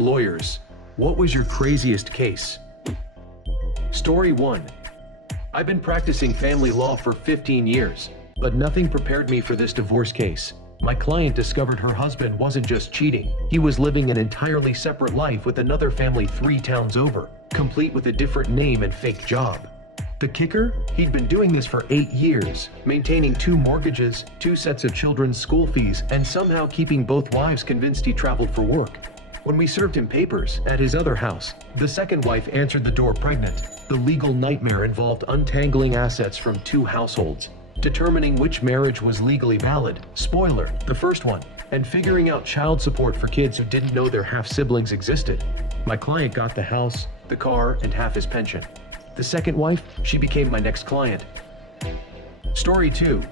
Lawyers, what was your craziest case? Story 1. I've been practicing family law for 15 years, but nothing prepared me for this divorce case. My client discovered her husband wasn't just cheating, he was living an entirely separate life with another family 3 towns over, complete with a different name and fake job. The kicker? He'd been doing this for 8 years, maintaining 2 mortgages, 2 sets of children's school fees, and somehow keeping both wives convinced he traveled for work. When we served him papers at his other house, the second wife answered the door pregnant. The legal nightmare involved untangling assets from 2 households, determining which marriage was legally valid, spoiler, the first one, and figuring out child support for kids who didn't know their half-siblings existed. My client got the house, the car, and half his pension. The second wife, she became my next client. Story 2.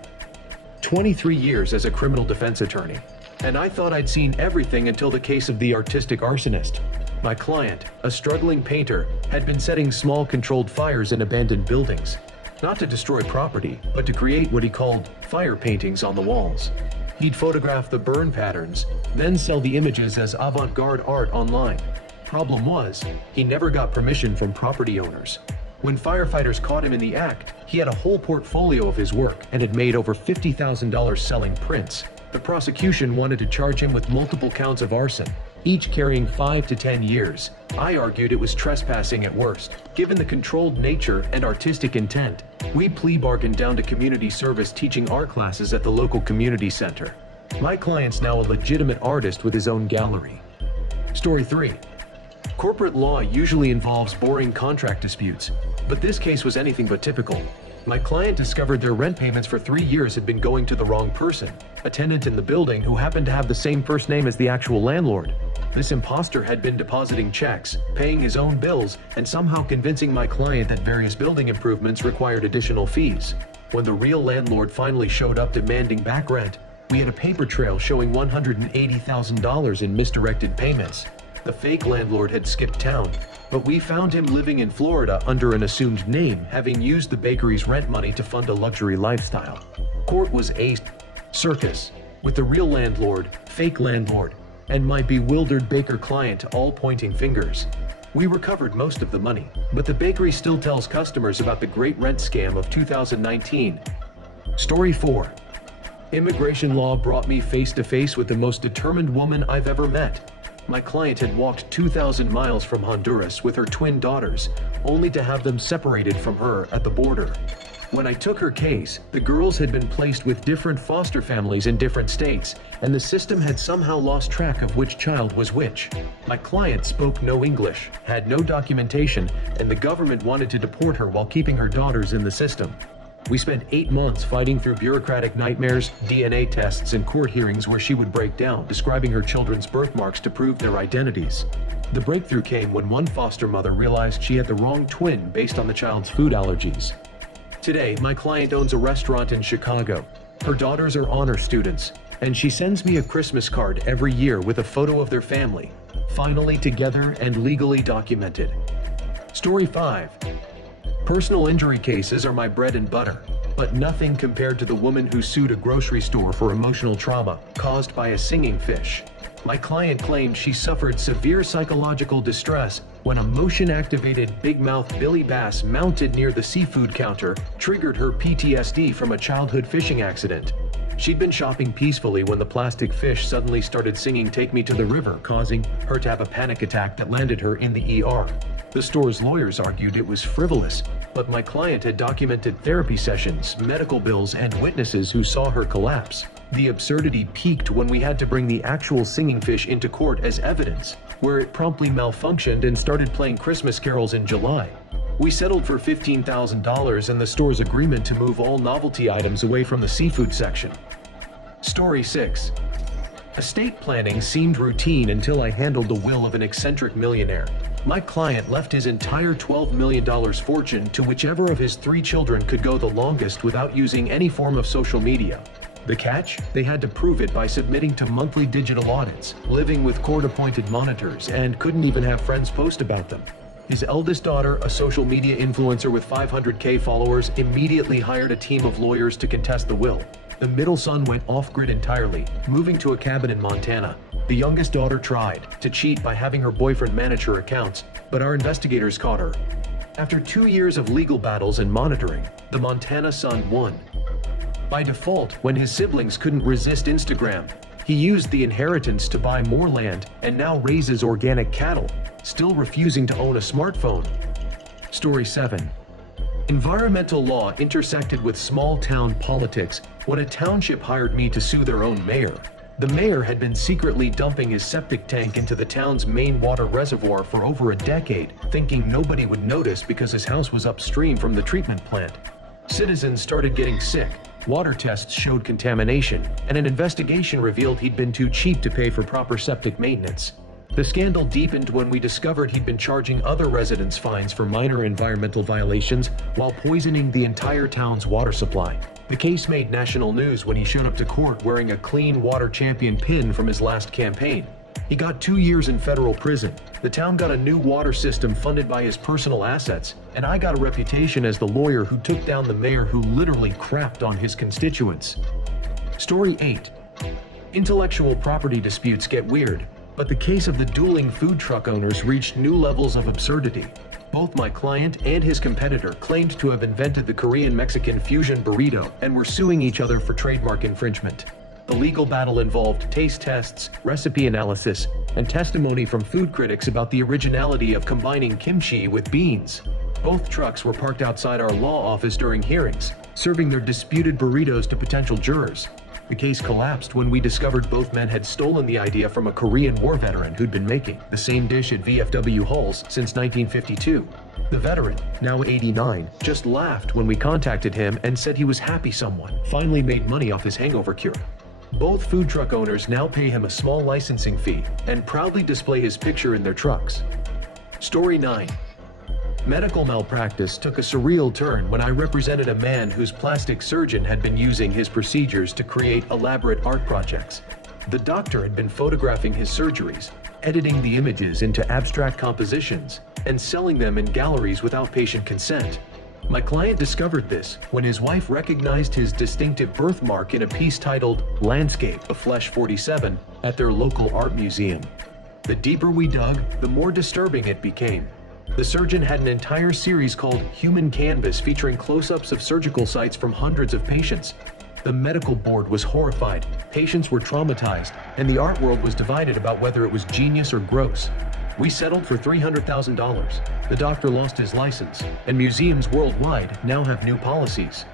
23 years as a criminal defense attorney, and I thought I'd seen everything until the case of the artistic arsonist. My client, a struggling painter, had been setting small controlled fires in abandoned buildings, not to destroy property, but to create what he called fire paintings on the walls. He'd photograph the burn patterns, then sell the images as avant-garde art online. Problem was, he never got permission from property owners. When firefighters caught him in the act, he had a whole portfolio of his work and had made over $50,000 selling prints. The prosecution wanted to charge him with multiple counts of arson, each carrying 5 to 10 years. I argued it was trespassing at worst, given the controlled nature and artistic intent. We plea bargained down to community service teaching art classes at the local community center. My client's now a legitimate artist with his own gallery. Story 3. Corporate law usually involves boring contract disputes, but this case was anything but typical. My client discovered their rent payments for 3 years had been going to the wrong person, a tenant in the building who happened to have the same first name as the actual landlord. This imposter had been depositing checks, paying his own bills, and somehow convincing my client that various building improvements required additional fees. When the real landlord finally showed up demanding back rent, we had a paper trail showing $180,000 in misdirected payments. The fake landlord had skipped town, but we found him living in Florida under an assumed name, having used the bakery's rent money to fund a luxury lifestyle. Court was aced. Circus, with the real landlord, fake landlord, and my bewildered baker client all pointing fingers. We recovered most of the money, but the bakery still tells customers about the great rent scam of 2019. Story 4. Immigration law brought me face to face with the most determined woman I've ever met. My client had walked 2,000 miles from Honduras with her twin daughters, only to have them separated from her at the border. When I took her case, the girls had been placed with different foster families in different states, and the system had somehow lost track of which child was which. My client spoke no English, had no documentation, and the government wanted to deport her while keeping her daughters in the system. We spent 8 months fighting through bureaucratic nightmares, DNA tests, and court hearings where she would break down, describing her children's birthmarks to prove their identities. The breakthrough came when one foster mother realized she had the wrong twin based on the child's food allergies. Today, my client owns a restaurant in Chicago. Her daughters are honor students, and she sends me a Christmas card every year with a photo of their family, finally together and legally documented. Story 5. Personal injury cases are my bread and butter, but nothing compared to the woman who sued a grocery store for emotional trauma caused by a singing fish. My client claimed she suffered severe psychological distress when a motion-activated big-mouth Billy Bass mounted near the seafood counter triggered her PTSD from a childhood fishing accident. She'd been shopping peacefully when the plastic fish suddenly started singing "Take Me to the River," causing her to have a panic attack that landed her in the ER. The store's lawyers argued it was frivolous, but my client had documented therapy sessions, medical bills, and witnesses who saw her collapse. The absurdity peaked when we had to bring the actual singing fish into court as evidence, where it promptly malfunctioned and started playing Christmas carols in July. We settled for $15,000 and the store's agreement to move all novelty items away from the seafood section. Story 6. Estate planning seemed routine until I handled the will of an eccentric millionaire. My client left his entire $12 million fortune to whichever of his 3 children could go the longest without using any form of social media. The catch? They had to prove it by submitting to monthly digital audits, living with court-appointed monitors, and couldn't even have friends post about them. His eldest daughter, a social media influencer with 500K followers, immediately hired a team of lawyers to contest the will. The middle son went off-grid entirely, moving to a cabin in Montana. The youngest daughter tried to cheat by having her boyfriend manage her accounts, but our investigators caught her. After 2 years of legal battles and monitoring, the Montana son won. By default, when his siblings couldn't resist Instagram, he used the inheritance to buy more land and now raises organic cattle, still refusing to own a smartphone. Story 7. Environmental law intersected with small-town politics when a township hired me to sue their own mayor. The mayor had been secretly dumping his septic tank into the town's main water reservoir for over a decade, thinking nobody would notice because his house was upstream from the treatment plant. Citizens started getting sick, water tests showed contamination, and an investigation revealed he'd been too cheap to pay for proper septic maintenance. The scandal deepened when we discovered he'd been charging other residents fines for minor environmental violations while poisoning the entire town's water supply. The case made national news when he showed up to court wearing a Clean Water Champion pin from his last campaign. He got 2 years in federal prison. The town got a new water system funded by his personal assets, and I got a reputation as the lawyer who took down the mayor who literally crapped on his constituents. Story 8. Intellectual property disputes get weird, but the case of the dueling food truck owners reached new levels of absurdity. Both my client and his competitor claimed to have invented the Korean-Mexican fusion burrito and were suing each other for trademark infringement. The legal battle involved taste tests, recipe analysis, and testimony from food critics about the originality of combining kimchi with beans. Both trucks were parked outside our law office during hearings, serving their disputed burritos to potential jurors. The case collapsed when we discovered both men had stolen the idea from a Korean War veteran who'd been making the same dish at VFW halls since 1952. The veteran, now 89, just laughed when we contacted him and said he was happy someone finally made money off his hangover cure. Both food truck owners now pay him a small licensing fee and proudly display his picture in their trucks. Story 9. Medical malpractice took a surreal turn when I represented a man whose plastic surgeon had been using his procedures to create elaborate art projects. The doctor had been photographing his surgeries, editing the images into abstract compositions, and selling them in galleries without patient consent. My client discovered this when his wife recognized his distinctive birthmark in a piece titled Landscape of Flesh 47 at their local art museum. The deeper we dug, the more disturbing it became. The surgeon had an entire series called Human Canvas featuring close-ups of surgical sites from hundreds of patients. The medical board was horrified, patients were traumatized, and the art world was divided about whether it was genius or gross. We settled for $300,000. The doctor lost his license, and museums worldwide now have new policies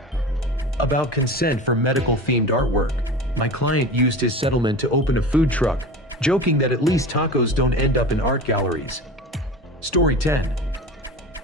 about consent for medical-themed artwork. My client used his settlement to open a food truck, joking that at least tacos don't end up in art galleries. Story 10.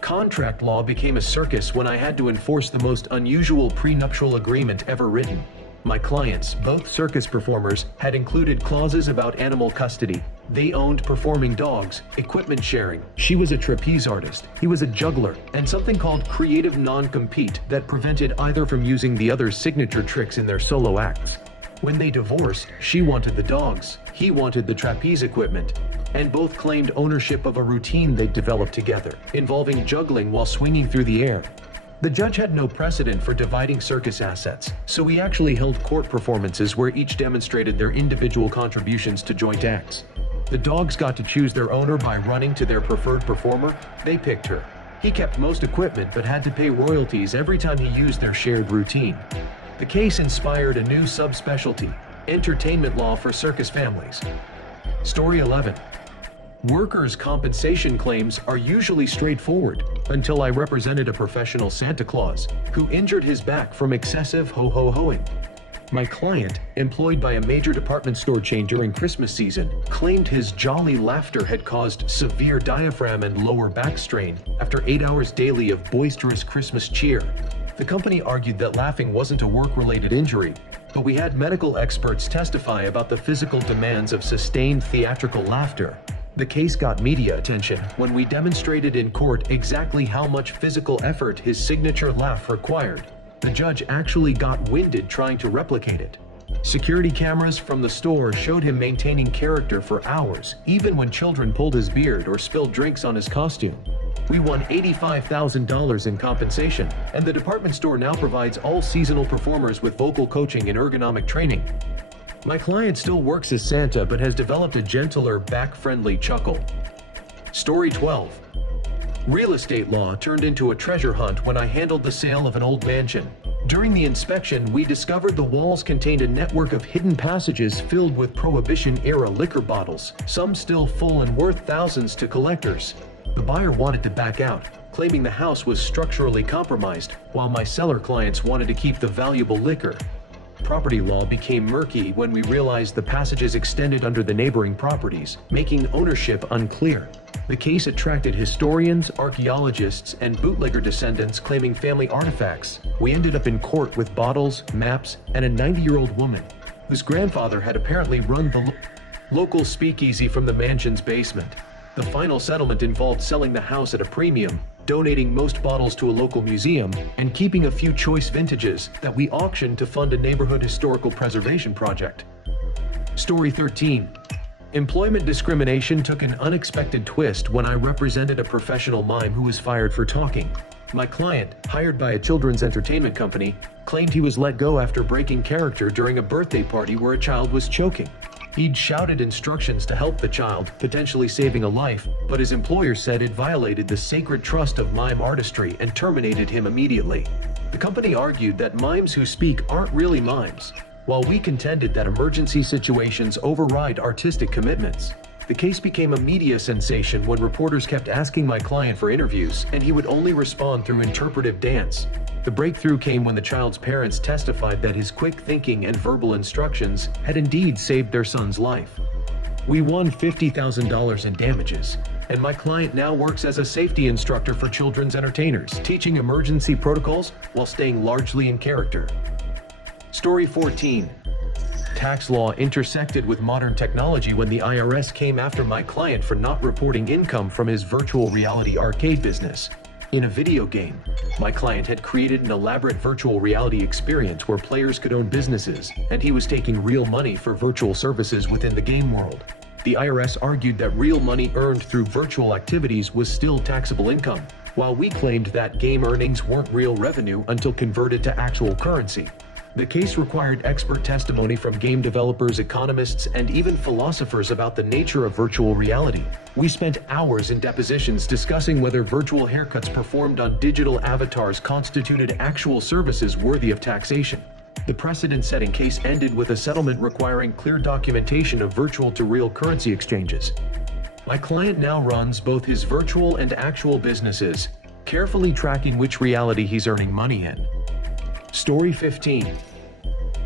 Contract law became a circus when I had to enforce the most unusual prenuptial agreement ever written. My clients, both circus performers, had included clauses about animal custody. They owned performing dogs, equipment sharing. She was a trapeze artist, he was a juggler, and something called creative non-compete that prevented either from using the other's signature tricks in their solo acts. When they divorced, she wanted the dogs, he wanted the trapeze equipment, and both claimed ownership of a routine they'd developed together, involving juggling while swinging through the air. The judge had no precedent for dividing circus assets, so we actually held court performances where each demonstrated their individual contributions to joint acts. The dogs got to choose their owner by running to their preferred performer. They picked her. He kept most equipment but had to pay royalties every time he used their shared routine. The case inspired a new subspecialty, entertainment law for circus families. Story 11. Workers' compensation claims are usually straightforward until I represented a professional Santa Claus who injured his back from excessive ho-ho-hoing. My client, employed by a major department store chain during Christmas season, claimed his jolly laughter had caused severe diaphragm and lower back strain after 8 hours daily of boisterous Christmas cheer. The company argued that laughing wasn't a work-related injury, but we had medical experts testify about the physical demands of sustained theatrical laughter. The case got media attention when we demonstrated in court exactly how much physical effort his signature laugh required. The judge actually got winded trying to replicate it. Security cameras from the store showed him maintaining character for hours, even when children pulled his beard or spilled drinks on his costume. We won $85,000 in compensation, and the department store now provides all seasonal performers with vocal coaching and ergonomic training. My client still works as Santa but has developed a gentler, back-friendly chuckle. Story 12. Real estate law turned into a treasure hunt when I handled the sale of an old mansion. During the inspection, we discovered the walls contained a network of hidden passages filled with Prohibition-era liquor bottles, some still full and worth thousands to collectors. The buyer wanted to back out, claiming the house was structurally compromised, while my seller clients wanted to keep the valuable liquor. Property law became murky when we realized the passages extended under the neighboring properties, making ownership unclear. The case attracted historians, archaeologists, and bootlegger descendants claiming family artifacts. We ended up in court with bottles, maps, and a 90-year-old woman, whose grandfather had apparently run the local speakeasy from the mansion's basement. The final settlement involved selling the house at a premium, donating most bottles to a local museum, and keeping a few choice vintages that we auctioned to fund a neighborhood historical preservation project. Story 13. Employment discrimination took an unexpected twist when I represented a professional mime who was fired for talking. My client, hired by a children's entertainment company, claimed he was let go after breaking character during a birthday party where a child was choking. He'd shouted instructions to help the child, potentially saving a life, but his employer said it violated the sacred trust of mime artistry and terminated him immediately. The company argued that mimes who speak aren't really mimes, while we contended that emergency situations override artistic commitments. The case became a media sensation when reporters kept asking my client for interviews, and he would only respond through interpretive dance. The breakthrough came when the child's parents testified that his quick thinking and verbal instructions had indeed saved their son's life. We won $50,000 in damages, and my client now works as a safety instructor for children's entertainers, teaching emergency protocols while staying largely in character. Story 14. Tax law intersected with modern technology when the IRS came after my client for not reporting income from his virtual reality arcade business. In a video game, my client had created an elaborate virtual reality experience where players could own businesses, and he was taking real money for virtual services within the game world. The IRS argued that real money earned through virtual activities was still taxable income, while we claimed that game earnings weren't real revenue until converted to actual currency. The case required expert testimony from game developers, economists, and even philosophers about the nature of virtual reality. We spent hours in depositions discussing whether virtual haircuts performed on digital avatars constituted actual services worthy of taxation. The precedent-setting case ended with a settlement requiring clear documentation of virtual to real currency exchanges. My client now runs both his virtual and actual businesses, carefully tracking which reality he's earning money in. Story 15.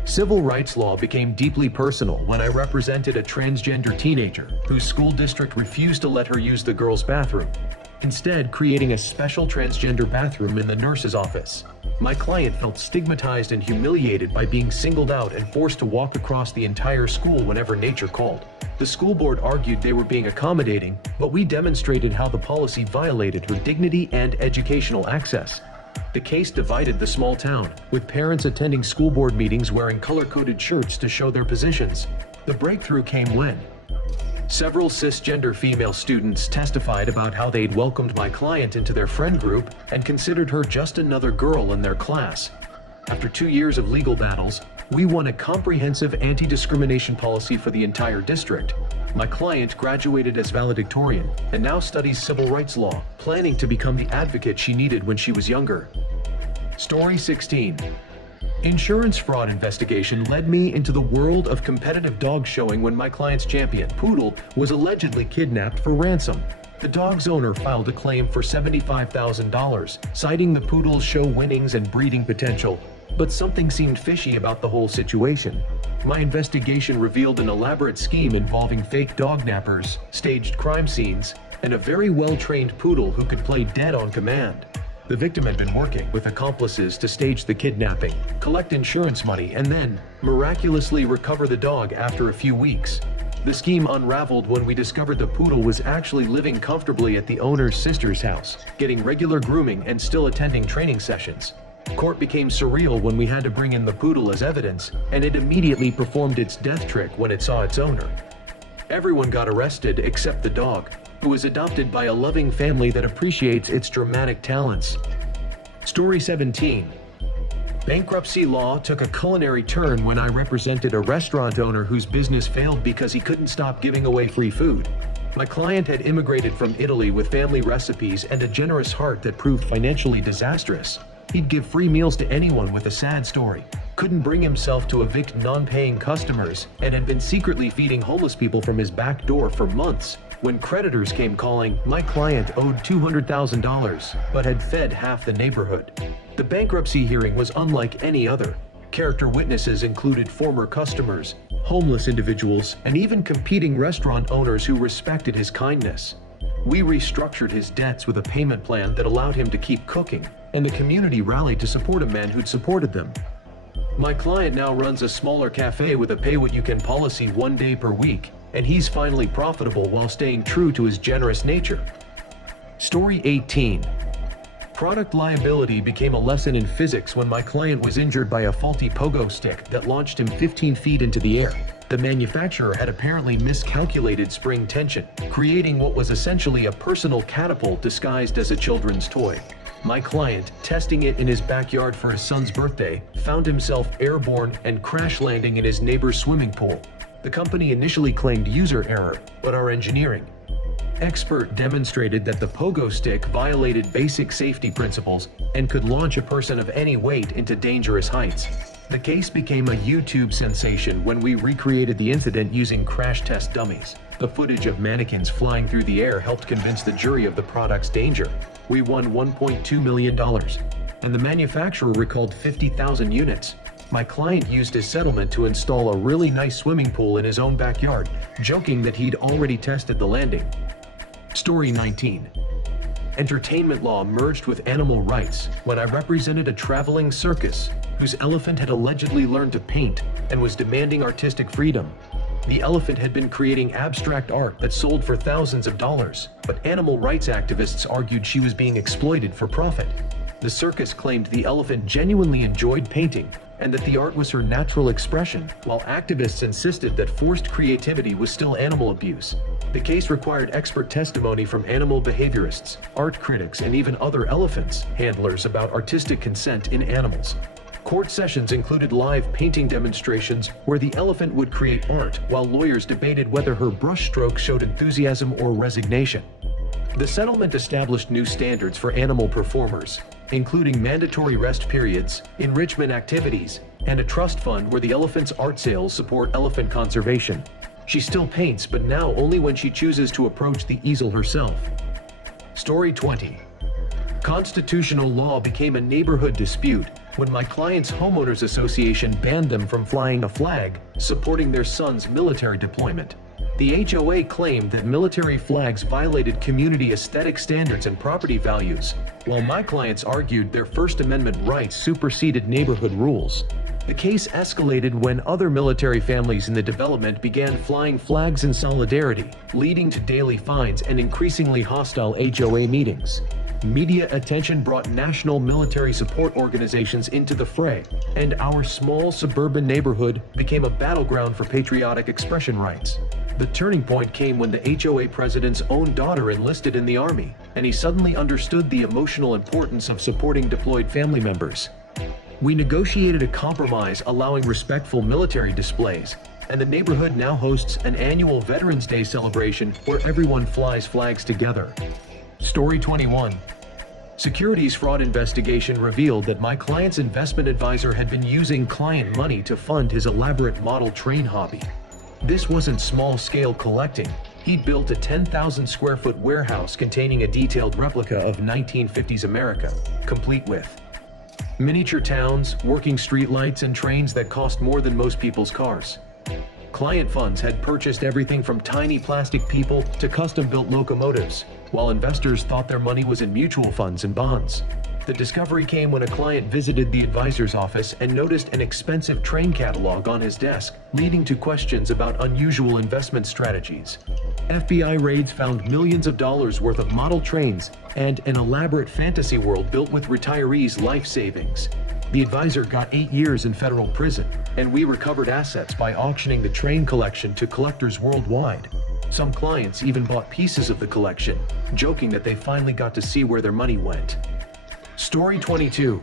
Civil rights law became deeply personal when I represented a transgender teenager whose school district refused to let her use the girls' bathroom, instead creating a special transgender bathroom in the nurse's office. My client felt stigmatized and humiliated by being singled out and forced to walk across the entire school whenever nature called. The school board argued they were being accommodating, but we demonstrated how the policy violated her dignity and educational access. The case divided the small town, with parents attending school board meetings wearing color-coded shirts to show their positions. The breakthrough came when several cisgender female students testified about how they'd welcomed my client into their friend group and considered her just another girl in their class. After 2 years of legal battles, we won a comprehensive anti-discrimination policy for the entire district. My client graduated as valedictorian and now studies civil rights law, planning to become the advocate she needed when she was younger. Story 16. Insurance fraud investigation led me into the world of competitive dog showing when my client's champion, Poodle, was allegedly kidnapped for ransom. The dog's owner filed a claim for $75,000, citing the Poodle's show winnings and breeding potential, but something seemed fishy about the whole situation. My investigation revealed an elaborate scheme involving fake dog nappers, staged crime scenes, and a very well-trained poodle who could play dead on command. The victim had been working with accomplices to stage the kidnapping, collect insurance money, and then miraculously recover the dog after a few weeks. The scheme unraveled when we discovered the poodle was actually living comfortably at the owner's sister's house, getting regular grooming and still attending training sessions. Court became surreal when we had to bring in the poodle as evidence, and it immediately performed its death trick when it saw its owner. Everyone got arrested except the dog, who was adopted by a loving family that appreciates its dramatic talents. Story 17. Bankruptcy law took a culinary turn when I represented a restaurant owner whose business failed because he couldn't stop giving away free food. My client had immigrated from Italy with family recipes and a generous heart that proved financially disastrous. He'd give free meals to anyone with a sad story, couldn't bring himself to evict non-paying customers, and had been secretly feeding homeless people from his back door for months. When creditors came calling, my client owed $200,000, but had fed half the neighborhood. The bankruptcy hearing was unlike any other. Character witnesses included former customers, homeless individuals, and even competing restaurant owners who respected his kindness. We restructured his debts with a payment plan that allowed him to keep cooking, and the community rallied to support a man who'd supported them. My client now runs a smaller cafe with a pay-what-you-can policy 1 day per week, and he's finally profitable while staying true to his generous nature. Story 18. Product liability became a lesson in physics when my client was injured by a faulty pogo stick that launched him 15 feet into the air. The manufacturer had apparently miscalculated spring tension, creating what was essentially a personal catapult disguised as a children's toy. My client, testing it in his backyard for his son's birthday, found himself airborne and crash landing in his neighbor's swimming pool. The company initially claimed user error, but our engineering expert demonstrated that the pogo stick violated basic safety principles and could launch a person of any weight into dangerous heights. The case became a YouTube sensation when we recreated the incident using crash test dummies. The footage of mannequins flying through the air helped convince the jury of the product's danger. We won $1.2 million, and the manufacturer recalled 50,000 units. My client used his settlement to install a really nice swimming pool in his own backyard, joking that he'd already tested the landing. Story 19. Entertainment law merged with animal rights when I represented a traveling circus whose elephant had allegedly learned to paint and was demanding artistic freedom. The elephant had been creating abstract art that sold for thousands of dollars, but animal rights activists argued she was being exploited for profit. The circus claimed the elephant genuinely enjoyed painting and that the art was her natural expression, while activists insisted that forced creativity was still animal abuse. The case required expert testimony from animal behaviorists, art critics, and even other elephants handlers about artistic consent in animals. Court sessions included live painting demonstrations where the elephant would create art while lawyers debated whether her brushstrokes showed enthusiasm or resignation. The settlement established new standards for animal performers, including mandatory rest periods, enrichment activities, and a trust fund where the elephant's art sales support elephant conservation. She still paints, but now only when she chooses to approach the easel herself. Story 20. Constitutional law became a neighborhood dispute when my client's homeowners association banned them from flying a flag supporting their son's military deployment. The HOA claimed that military flags violated community aesthetic standards and property values, while my clients argued their First Amendment rights superseded neighborhood rules. The case escalated when other military families in the development began flying flags in solidarity, leading to daily fines and increasingly hostile HOA meetings. Media attention brought national military support organizations into the fray, and our small suburban neighborhood became a battleground for patriotic expression rights. The turning point came when the HOA president's own daughter enlisted in the Army, and he suddenly understood the emotional importance of supporting deployed family members. We negotiated a compromise allowing respectful military displays, and the neighborhood now hosts an annual Veterans Day celebration where everyone flies flags together. Story 21. Securities fraud investigation revealed that my client's investment advisor had been using client money to fund his elaborate model train hobby. This wasn't small-scale collecting. He'd built a 10,000 square foot warehouse containing a detailed replica of 1950s America, complete with miniature towns, working streetlights, and trains that cost more than most people's cars. Client funds had purchased everything from tiny plastic people to custom-built locomotives, while investors thought their money was in mutual funds and bonds. The discovery came when a client visited the advisor's office and noticed an expensive train catalog on his desk, leading to questions about unusual investment strategies. FBI raids found millions of dollars worth of model trains and an elaborate fantasy world built with retirees' life savings. The advisor got 8 years in federal prison, and we recovered assets by auctioning the train collection to collectors worldwide. Some clients even bought pieces of the collection, joking that they finally got to see where their money went. Story 22.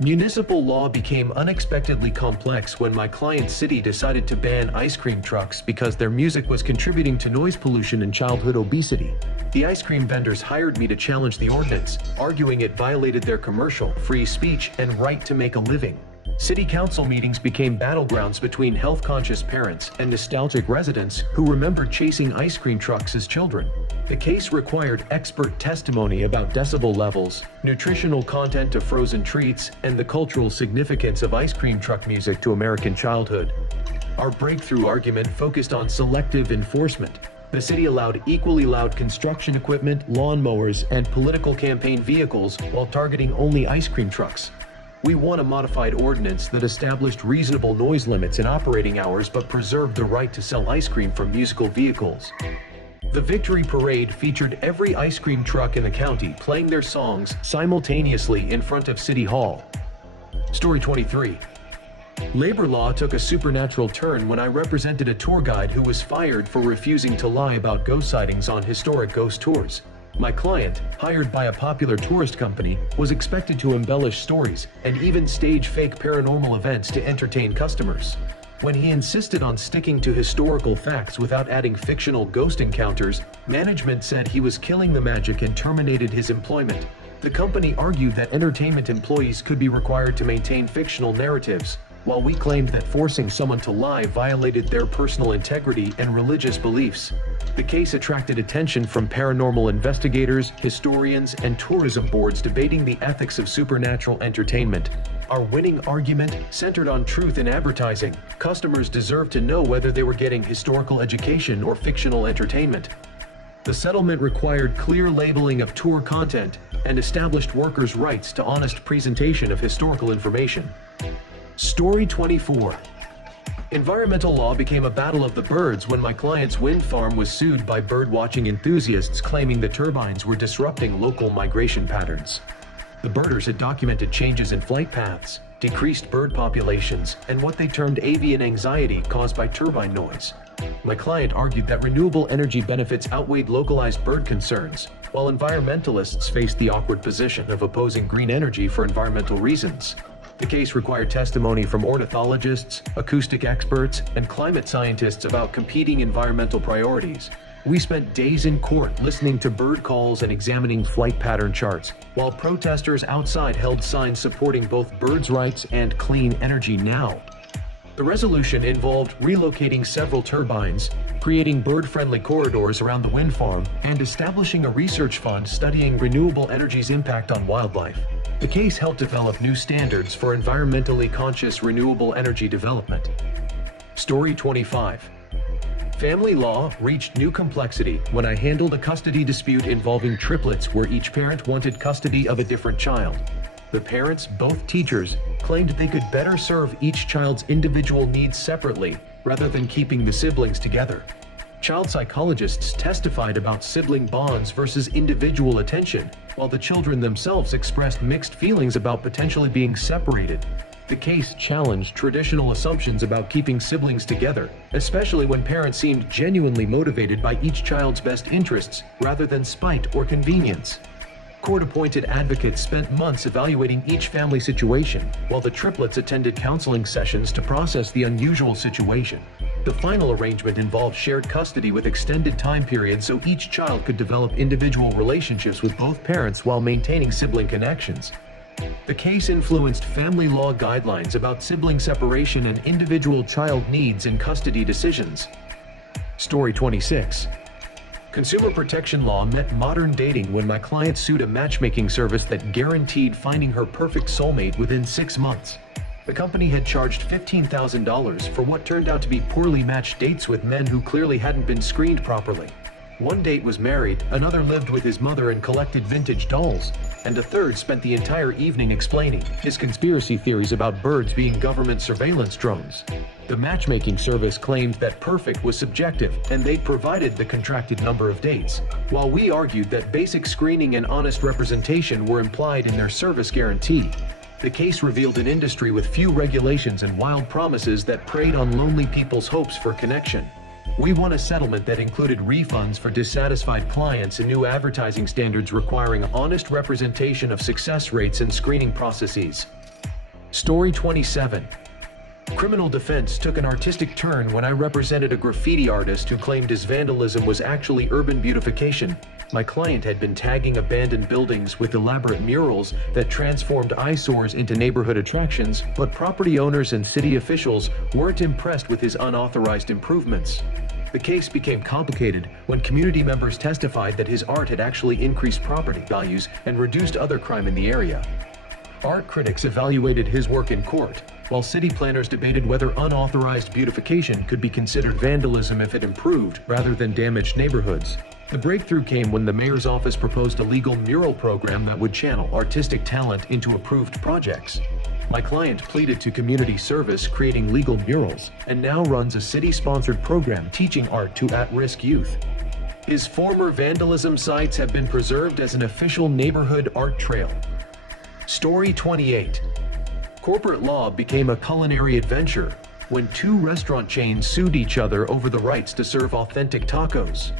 Municipal law became unexpectedly complex when my client's city decided to ban ice cream trucks because their music was contributing to noise pollution and childhood obesity. The ice cream vendors hired me to challenge the ordinance, arguing it violated their commercial, free speech, and right to make a living. City council meetings became battlegrounds between health-conscious parents and nostalgic residents who remembered chasing ice cream trucks as children. The case required expert testimony about decibel levels, nutritional content of frozen treats, and the cultural significance of ice cream truck music to American childhood. Our breakthrough argument focused on selective enforcement. The city allowed equally loud construction equipment, lawnmowers, and political campaign vehicles while targeting only ice cream trucks. We won a modified ordinance that established reasonable noise limits and operating hours but preserved the right to sell ice cream from musical vehicles. The victory parade featured every ice cream truck in the county playing their songs simultaneously in front of City Hall. Story 23. Labor law took a supernatural turn when I represented a tour guide who was fired for refusing to lie about ghost sightings on historic ghost tours. My client, hired by a popular tourist company, was expected to embellish stories and even stage fake paranormal events to entertain customers. When he insisted on sticking to historical facts without adding fictional ghost encounters, management said he was killing the magic and terminated his employment. The company argued that entertainment employees could be required to maintain fictional narratives, while we claimed that forcing someone to lie violated their personal integrity and religious beliefs. The case attracted attention from paranormal investigators, historians, and tourism boards debating the ethics of supernatural entertainment. Our winning argument centered on truth in advertising. Customers deserved to know whether they were getting historical education or fictional entertainment. The settlement required clear labeling of tour content and established workers' rights to honest presentation of historical information. Story 24. Environmental law became a battle of the birds when my client's wind farm was sued by bird-watching enthusiasts claiming the turbines were disrupting local migration patterns. The birders had documented changes in flight paths, decreased bird populations, and what they termed avian anxiety caused by turbine noise. My client argued that renewable energy benefits outweighed localized bird concerns, while environmentalists faced the awkward position of opposing green energy for environmental reasons. The case required testimony from ornithologists, acoustic experts, and climate scientists about competing environmental priorities. We spent days in court listening to bird calls and examining flight pattern charts, while protesters outside held signs supporting both birds' rights and clean energy now. The resolution involved relocating several turbines, creating bird-friendly corridors around the wind farm, and establishing a research fund studying renewable energy's impact on wildlife. The case helped develop new standards for environmentally conscious renewable energy development. Story 25. Family law reached new complexity when I handled a custody dispute involving triplets where each parent wanted custody of a different child. The parents, both teachers, claimed they could better serve each child's individual needs separately rather than keeping the siblings together. Child psychologists testified about sibling bonds versus individual attention, while the children themselves expressed mixed feelings about potentially being separated. The case challenged traditional assumptions about keeping siblings together, especially when parents seemed genuinely motivated by each child's best interests rather than spite or convenience. Court-appointed advocates spent months evaluating each family situation, while the triplets attended counseling sessions to process the unusual situation. The final arrangement involved shared custody with extended time periods so each child could develop individual relationships with both parents while maintaining sibling connections. The case influenced family law guidelines about sibling separation and individual child needs in custody decisions. Story 26. Consumer protection law met modern dating when my client sued a matchmaking service that guaranteed finding her perfect soulmate within 6 months. The company had charged $15,000 for what turned out to be poorly matched dates with men who clearly hadn't been screened properly. One date was married, another lived with his mother and collected vintage dolls, and a third spent the entire evening explaining his conspiracy theories about birds being government surveillance drones. The matchmaking service claimed that perfect was subjective and they provided the contracted number of dates, while we argued that basic screening and honest representation were implied in their service guarantee. The case revealed an industry with few regulations and wild promises that preyed on lonely people's hopes for connection. We won a settlement that included refunds for dissatisfied clients and new advertising standards requiring honest representation of success rates and screening processes. Story 27. Criminal defense took an artistic turn when I represented a graffiti artist who claimed his vandalism was actually urban beautification. My client had been tagging abandoned buildings with elaborate murals that transformed eyesores into neighborhood attractions, but property owners and city officials weren't impressed with his unauthorized improvements. The case became complicated when community members testified that his art had actually increased property values and reduced other crime in the area. Art critics evaluated his work in court, while city planners debated whether unauthorized beautification could be considered vandalism if it improved rather than damaged neighborhoods. The breakthrough came when the mayor's office proposed a legal mural program that would channel artistic talent into approved projects. My client pleaded to community service, creating legal murals, and now runs a city-sponsored program teaching art to at-risk youth. His former vandalism sites have been preserved as an official neighborhood art trail. Story 28. Corporate law became a culinary adventure when two restaurant chains sued each other over the rights to serve authentic tacos.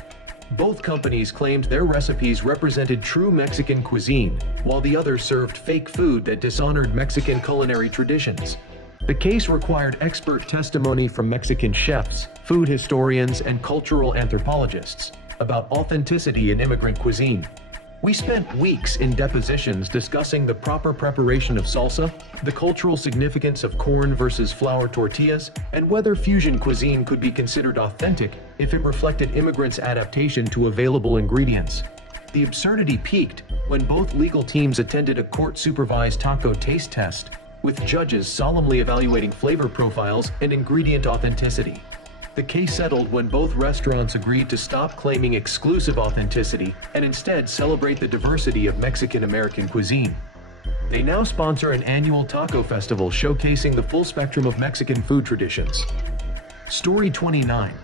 Both companies claimed their recipes represented true Mexican cuisine, while the other served fake food that dishonored Mexican culinary traditions. The case required expert testimony from Mexican chefs, food historians, and cultural anthropologists about authenticity in immigrant cuisine. We spent weeks in depositions discussing the proper preparation of salsa, the cultural significance of corn versus flour tortillas, and whether fusion cuisine could be considered authentic if it reflected immigrants' adaptation to available ingredients. The absurdity peaked when both legal teams attended a court-supervised taco taste test, with judges solemnly evaluating flavor profiles and ingredient authenticity. The case settled when both restaurants agreed to stop claiming exclusive authenticity and instead celebrate the diversity of Mexican-American cuisine. They now sponsor an annual taco festival showcasing the full spectrum of Mexican food traditions. Story 29.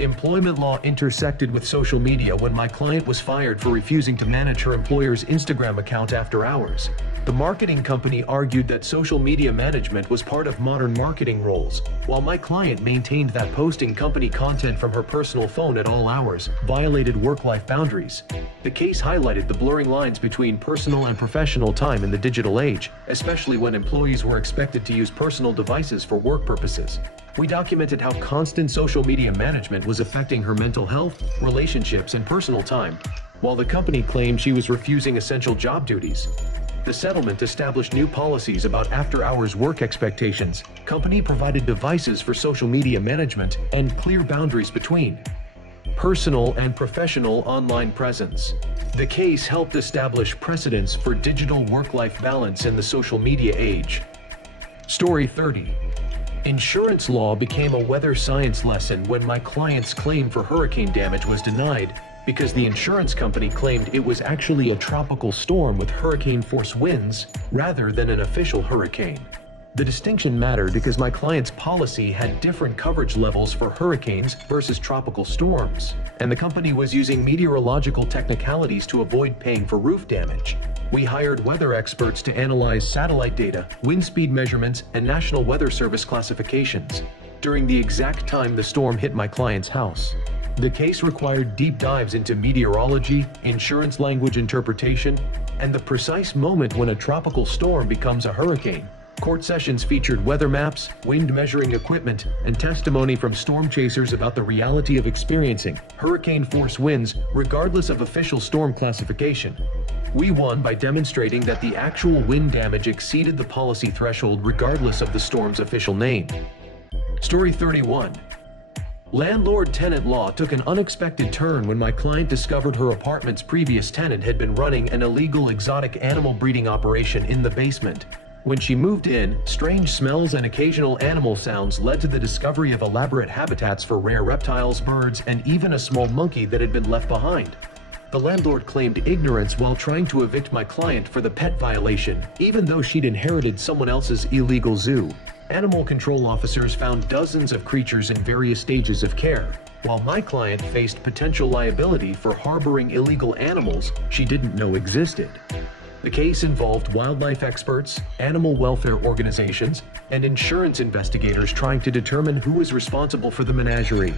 Employment law intersected with social media when my client was fired for refusing to manage her employer's Instagram account after hours. The marketing company argued that social media management was part of modern marketing roles, while my client maintained that posting company content from her personal phone at all hours violated work-life boundaries. The case highlighted the blurring lines between personal and professional time in the digital age, especially when employees were expected to use personal devices for work purposes. We documented how constant social media management was affecting her mental health, relationships, and personal time, while the company claimed she was refusing essential job duties. The settlement established new policies about after-hours work expectations. Company provided devices for social media management and clear boundaries between personal and professional online presence. The case helped establish precedents for digital work-life balance in the social media age. Story 30. Insurance law became a weather science lesson when my client's claim for hurricane damage was denied because the insurance company claimed it was actually a tropical storm with hurricane-force winds rather than an official hurricane. The distinction mattered because my client's policy had different coverage levels for hurricanes versus tropical storms, and the company was using meteorological technicalities to avoid paying for roof damage. We hired weather experts to analyze satellite data, wind speed measurements, and National Weather Service classifications during the exact time the storm hit my client's house. The case required deep dives into meteorology, insurance language interpretation, and the precise moment when a tropical storm becomes a hurricane. Court sessions featured weather maps, wind measuring equipment, and testimony from storm chasers about the reality of experiencing hurricane-force winds regardless of official storm classification. We won by demonstrating that the actual wind damage exceeded the policy threshold regardless of the storm's official name. Story 31. Landlord-tenant law took an unexpected turn when my client discovered her apartment's previous tenant had been running an illegal exotic animal breeding operation in the basement. When she moved in, strange smells and occasional animal sounds led to the discovery of elaborate habitats for rare reptiles, birds, and even a small monkey that had been left behind. The landlord claimed ignorance while trying to evict my client for the pet violation, even though she'd inherited someone else's illegal zoo. Animal control officers found dozens of creatures in various stages of care, while my client faced potential liability for harboring illegal animals she didn't know existed. The case involved wildlife experts, animal welfare organizations, and insurance investigators trying to determine who was responsible for the menagerie.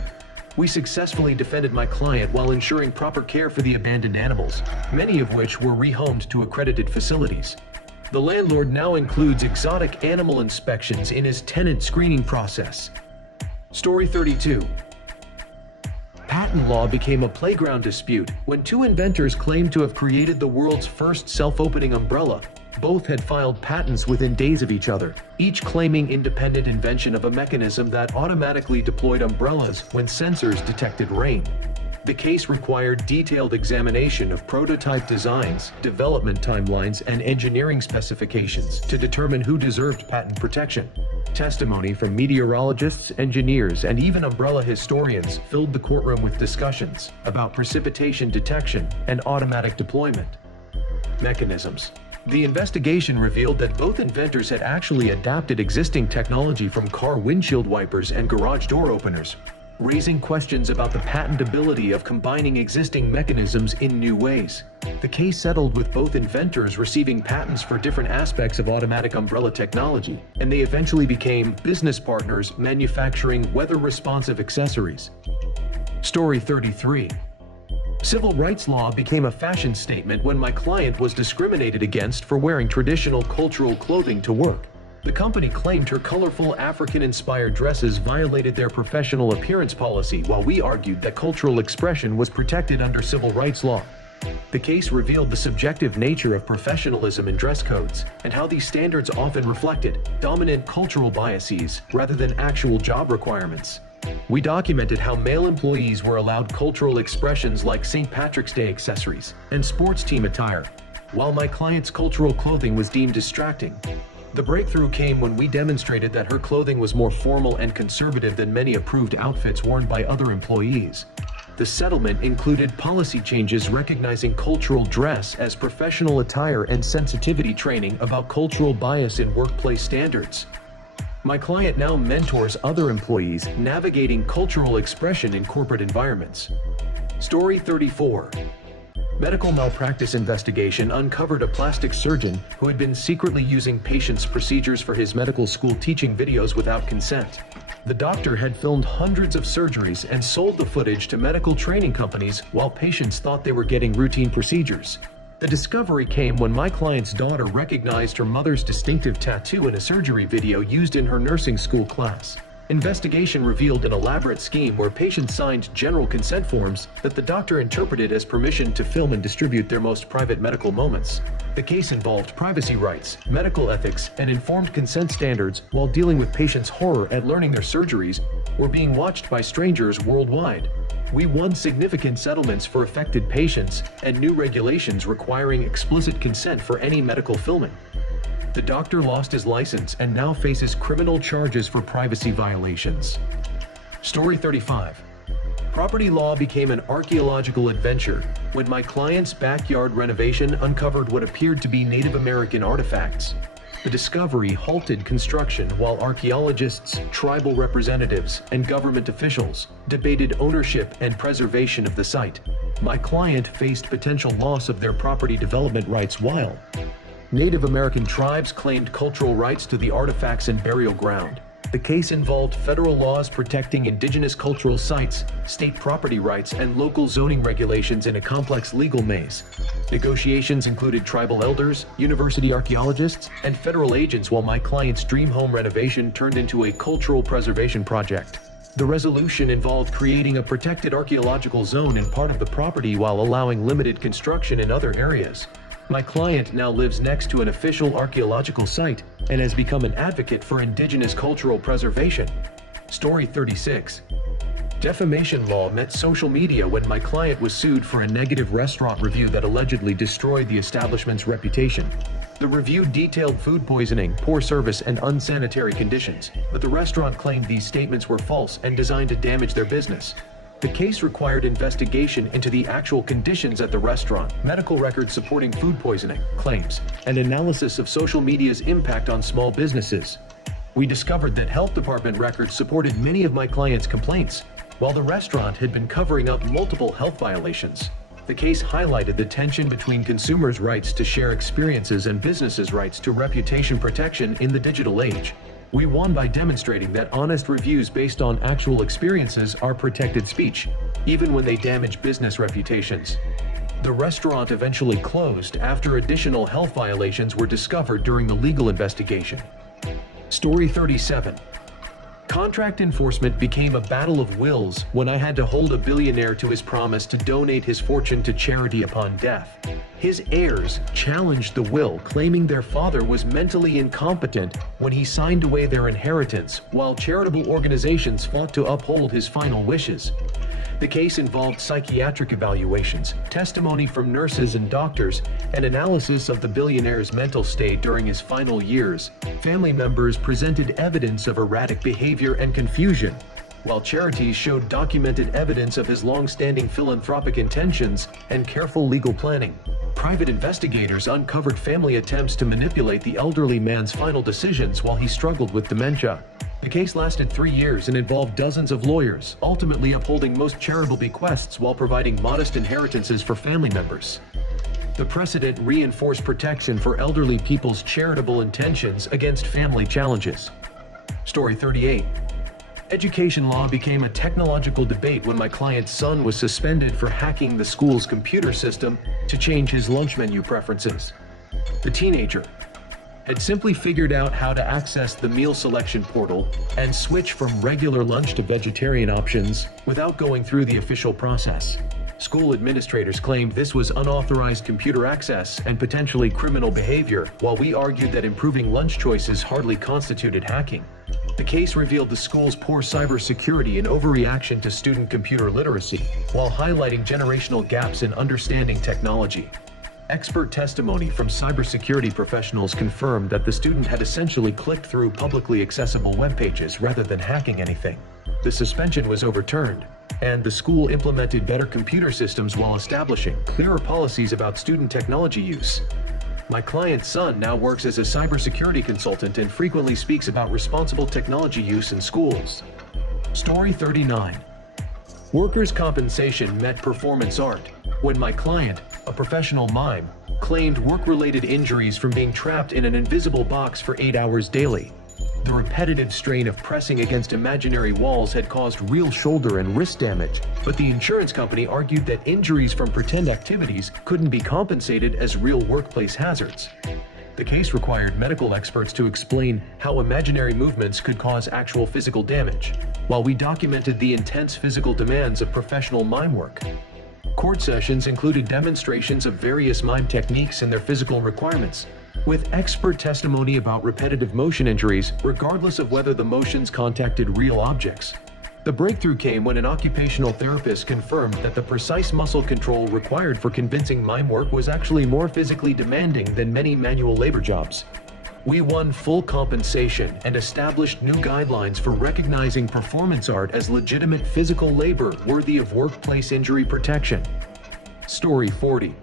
We successfully defended my client while ensuring proper care for the abandoned animals, many of which were rehomed to accredited facilities. The landlord now includes exotic animal inspections in his tenant screening process. Story 32. Patent law became a playground dispute when two inventors claimed to have created the world's first self-opening umbrella. Both had filed patents within days of each other, each claiming independent invention of a mechanism that automatically deployed umbrellas when sensors detected rain. The case required detailed examination of prototype designs, development timelines, and engineering specifications to determine who deserved patent protection. Testimony from meteorologists, engineers, and even umbrella historians filled the courtroom with discussions about precipitation detection and automatic deployment. Mechanisms. The investigation revealed that both inventors had actually adapted existing technology from car windshield wipers and garage door openers, raising questions about the patentability of combining existing mechanisms in new ways. The case settled with both inventors receiving patents for different aspects of automatic umbrella technology, and they eventually became business partners manufacturing weather-responsive accessories. Story 33. Civil rights law became a fashion statement when my client was discriminated against for wearing traditional cultural clothing to work. The company claimed her colorful African-inspired dresses violated their professional appearance policy, while we argued that cultural expression was protected under civil rights law. The case revealed the subjective nature of professionalism in dress codes, and how these standards often reflected dominant cultural biases rather than actual job requirements. We documented how male employees were allowed cultural expressions like St. Patrick's Day accessories and sports team attire, while my client's cultural clothing was deemed distracting. The breakthrough came when we demonstrated that her clothing was more formal and conservative than many approved outfits worn by other employees. The settlement included policy changes recognizing cultural dress as professional attire and sensitivity training about cultural bias in workplace standards. My client now mentors other employees navigating cultural expression in corporate environments. Story 34. Medical malpractice investigation uncovered a plastic surgeon who had been secretly using patients' procedures for his medical school teaching videos without consent. The doctor had filmed hundreds of surgeries and sold the footage to medical training companies while patients thought they were getting routine procedures. The discovery came when my client's daughter recognized her mother's distinctive tattoo in a surgery video used in her nursing school class. Investigation revealed an elaborate scheme where patients signed general consent forms that the doctor interpreted as permission to film and distribute their most private medical moments. The case involved privacy rights, medical ethics, and informed consent standards while dealing with patients' horror at learning their surgeries were being watched by strangers worldwide. We won significant settlements for affected patients and new regulations requiring explicit consent for any medical filming. The doctor lost his license and now faces criminal charges for privacy violations. Story 35. Property law became an archaeological adventure when my client's backyard renovation uncovered what appeared to be Native American artifacts. The discovery halted construction while archaeologists, tribal representatives, and government officials debated ownership and preservation of the site. My client faced potential loss of their property development rights while Native American tribes claimed cultural rights to the artifacts and burial ground. The case involved federal laws protecting indigenous cultural sites, state property rights, and local zoning regulations in a complex legal maze. Negotiations included tribal elders, university archaeologists, and federal agents while my client's dream home renovation turned into a cultural preservation project. The resolution involved creating a protected archaeological zone in part of the property while allowing limited construction in other areas. My client now lives next to an official archaeological site and has become an advocate for indigenous cultural preservation. Story 36. Defamation law met social media when my client was sued for a negative restaurant review that allegedly destroyed the establishment's reputation. The review detailed food poisoning, poor service, and unsanitary conditions, but the restaurant claimed these statements were false and designed to damage their business. The case required investigation into the actual conditions at the restaurant, medical records supporting food poisoning claims, and analysis of social media's impact on small businesses. We discovered that health department records supported many of my clients' complaints, while the restaurant had been covering up multiple health violations. The case highlighted the tension between consumers' rights to share experiences and businesses' rights to reputation protection in the digital age. We won by demonstrating that honest reviews based on actual experiences are protected speech, even when they damage business reputations. The restaurant eventually closed after additional health violations were discovered during the legal investigation. Story 37. Contract enforcement became a battle of wills when I had to hold a billionaire to his promise to donate his fortune to charity upon death. His heirs challenged the will, claiming their father was mentally incompetent when he signed away their inheritance, while charitable organizations fought to uphold his final wishes. The case involved psychiatric evaluations, testimony from nurses and doctors, and analysis of the billionaire's mental state during his final years. Family members presented evidence of erratic behavior and confusion, while charities showed documented evidence of his long-standing philanthropic intentions and careful legal planning. Private investigators uncovered family attempts to manipulate the elderly man's final decisions while he struggled with dementia. The case lasted 3 years and involved dozens of lawyers, ultimately upholding most charitable bequests while providing modest inheritances for family members. The precedent reinforced protection for elderly people's charitable intentions against family challenges. Story 38. Education law became a technological debate when my client's son was suspended for hacking the school's computer system to change his lunch menu preferences. The teenager had simply figured out how to access the meal selection portal and switch from regular lunch to vegetarian options without going through the official process. School administrators claimed this was unauthorized computer access and potentially criminal behavior, while we argued that improving lunch choices hardly constituted hacking. The case revealed the school's poor cybersecurity and overreaction to student computer literacy, while highlighting generational gaps in understanding technology. Expert testimony from cybersecurity professionals confirmed that the student had essentially clicked through publicly accessible web pages rather than hacking anything. The suspension was overturned, and the school implemented better computer systems while establishing clearer policies about student technology use. My client's son now works as a cybersecurity consultant and frequently speaks about responsible technology use in schools. Story 39. Workers' compensation met performance art when my client, a professional mime, claimed work-related injuries from being trapped in an invisible box for 8 hours daily. The repetitive strain of pressing against imaginary walls had caused real shoulder and wrist damage, but the insurance company argued that injuries from pretend activities couldn't be compensated as real workplace hazards. The case required medical experts to explain how imaginary movements could cause actual physical damage, while we documented the intense physical demands of professional mime work. Court sessions included demonstrations of various mime techniques and their physical requirements, with expert testimony about repetitive motion injuries, regardless of whether the motions contacted real objects. The breakthrough came when an occupational therapist confirmed that the precise muscle control required for convincing mime work was actually more physically demanding than many manual labor jobs. We won full compensation and established new guidelines for recognizing performance art as legitimate physical labor worthy of workplace injury protection. Story 40.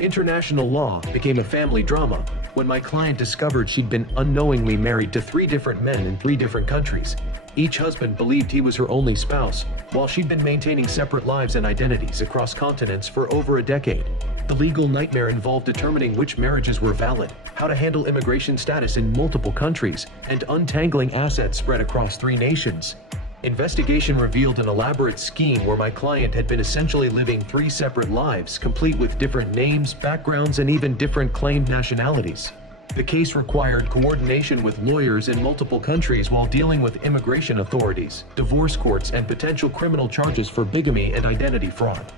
International law became a family drama when my client discovered she'd been unknowingly married to 3 different men in 3 different countries. Each husband believed he was her only spouse, while she'd been maintaining separate lives and identities across continents for over a decade. The legal nightmare involved determining which marriages were valid, how to handle immigration status in multiple countries, and untangling assets spread across 3 nations. Investigation revealed an elaborate scheme where my client had been essentially living 3 separate lives, complete with different names, backgrounds, and even different claimed nationalities. The case required coordination with lawyers in multiple countries while dealing with immigration authorities, divorce courts, and potential criminal charges for bigamy and identity fraud.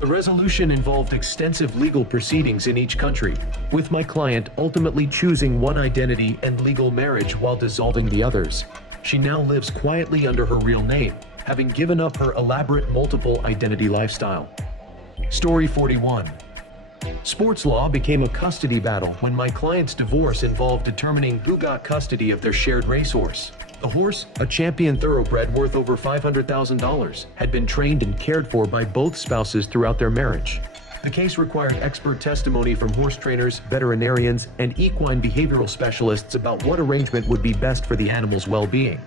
The resolution involved extensive legal proceedings in each country, with my client ultimately choosing one identity and legal marriage while dissolving the others. She now lives quietly under her real name, having given up her elaborate multiple identity lifestyle. Story 41. Sports law became a custody battle when my client's divorce involved determining who got custody of their shared racehorse. The horse, a champion thoroughbred worth over $500,000, had been trained and cared for by both spouses throughout their marriage. The case required expert testimony from horse trainers, veterinarians, and equine behavioral specialists about what arrangement would be best for the animal's well-being.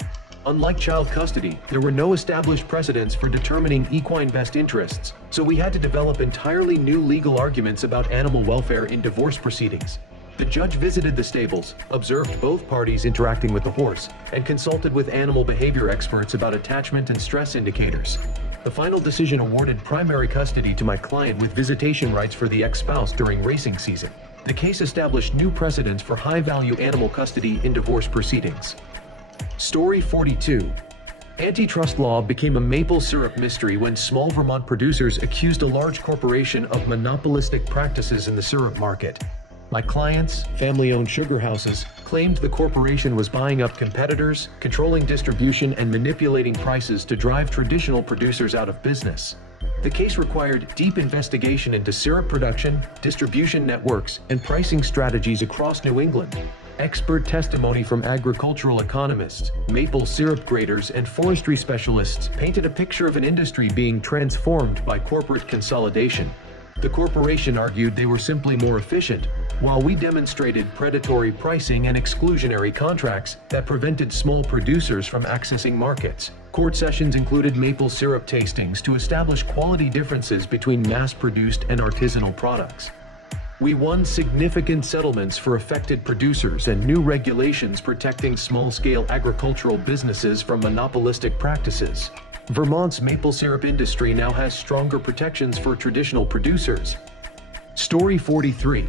Unlike child custody, there were no established precedents for determining equine best interests, so we had to develop entirely new legal arguments about animal welfare in divorce proceedings. The judge visited the stables, observed both parties interacting with the horse, and consulted with animal behavior experts about attachment and stress indicators. The final decision awarded primary custody to my client with visitation rights for the ex-spouse during racing season. The case established new precedents for high-value animal custody in divorce proceedings. Story 42. Antitrust law became a maple syrup mystery when small Vermont producers accused a large corporation of monopolistic practices in the syrup market. My clients, family-owned sugar houses, claimed the corporation was buying up competitors, controlling distribution, and manipulating prices to drive traditional producers out of business. The case required deep investigation into syrup production, distribution networks, and pricing strategies across New England. Expert testimony from agricultural economists, maple syrup graders, and forestry specialists painted a picture of an industry being transformed by corporate consolidation. The corporation argued they were simply more efficient, while we demonstrated predatory pricing and exclusionary contracts that prevented small producers from accessing markets. Court sessions included maple syrup tastings to establish quality differences between mass-produced and artisanal products. We won significant settlements for affected producers and new regulations protecting small-scale agricultural businesses from monopolistic practices. Vermont's maple syrup industry now has stronger protections for traditional producers. Story 43.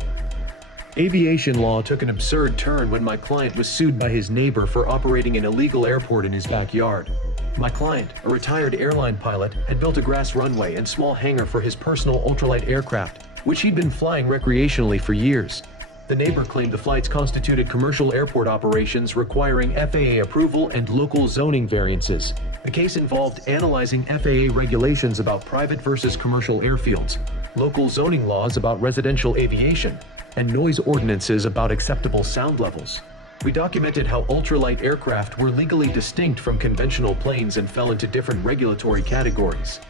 Aviation law took an absurd turn when my client was sued by his neighbor for operating an illegal airport in his backyard. My client, a retired airline pilot, had built a grass runway and small hangar for his personal ultralight aircraft, which he'd been flying recreationally for years. The neighbor claimed the flights constituted commercial airport operations requiring FAA approval and local zoning variances. The case involved analyzing FAA regulations about private versus commercial airfields, local zoning laws about residential aviation, and noise ordinances about acceptable sound levels. We documented how ultralight aircraft were legally distinct from conventional planes and fell into different regulatory categories.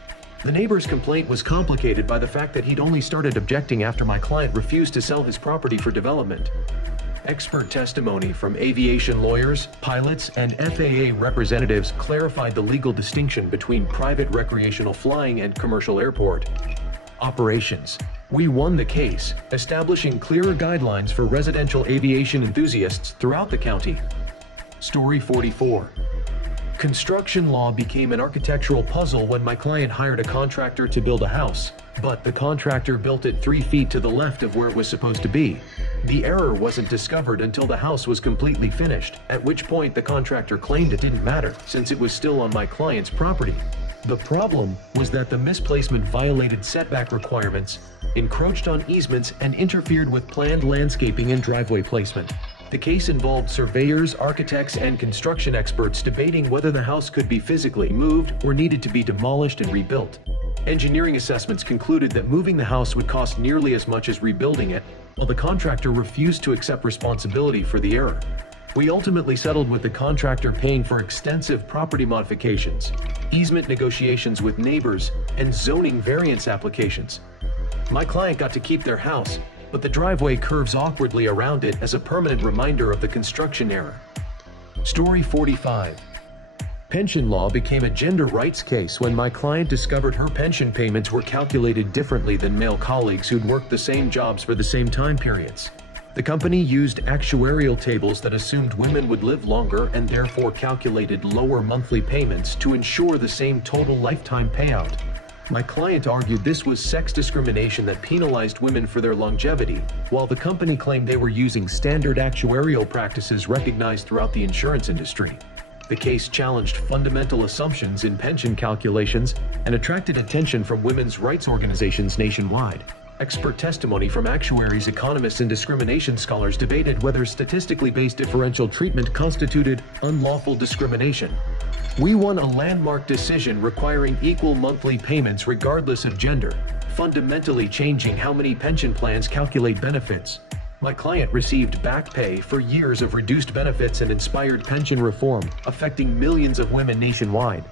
The neighbor's complaint was complicated by the fact that he'd only started objecting after my client refused to sell his property for development. Expert testimony from aviation lawyers, pilots, and FAA representatives clarified the legal distinction between private recreational flying and commercial airport operations. We won the case, establishing clearer guidelines for residential aviation enthusiasts throughout the county. Story 44. Construction law became an architectural puzzle when my client hired a contractor to build a house, but the contractor built it 3 feet to the left of where it was supposed to be. The error wasn't discovered until the house was completely finished, at which point the contractor claimed it didn't matter since it was still on my client's property. The problem was that the misplacement violated setback requirements, encroached on easements, and interfered with planned landscaping and driveway placement. The case involved surveyors, architects, and construction experts debating whether the house could be physically moved or needed to be demolished and rebuilt. Engineering assessments concluded that moving the house would cost nearly as much as rebuilding it, while the contractor refused to accept responsibility for the error. We ultimately settled with the contractor paying for extensive property modifications, easement negotiations with neighbors, and zoning variance applications. My client got to keep their house, but the driveway curves awkwardly around it as a permanent reminder of the construction error. Story 45. Pension law became a gender rights case when my client discovered her pension payments were calculated differently than male colleagues who'd worked the same jobs for the same time periods. The company used actuarial tables that assumed women would live longer and therefore calculated lower monthly payments to ensure the same total lifetime payout. My client argued this was sex discrimination that penalized women for their longevity, while the company claimed they were using standard actuarial practices recognized throughout the insurance industry. The case challenged fundamental assumptions in pension calculations and attracted attention from women's rights organizations nationwide. Expert testimony from actuaries, economists, and discrimination scholars debated whether statistically based differential treatment constituted unlawful discrimination. We won a landmark decision requiring equal monthly payments regardless of gender, fundamentally changing how many pension plans calculate benefits. My client received back pay for years of reduced benefits and inspired pension reform, affecting millions of women nationwide.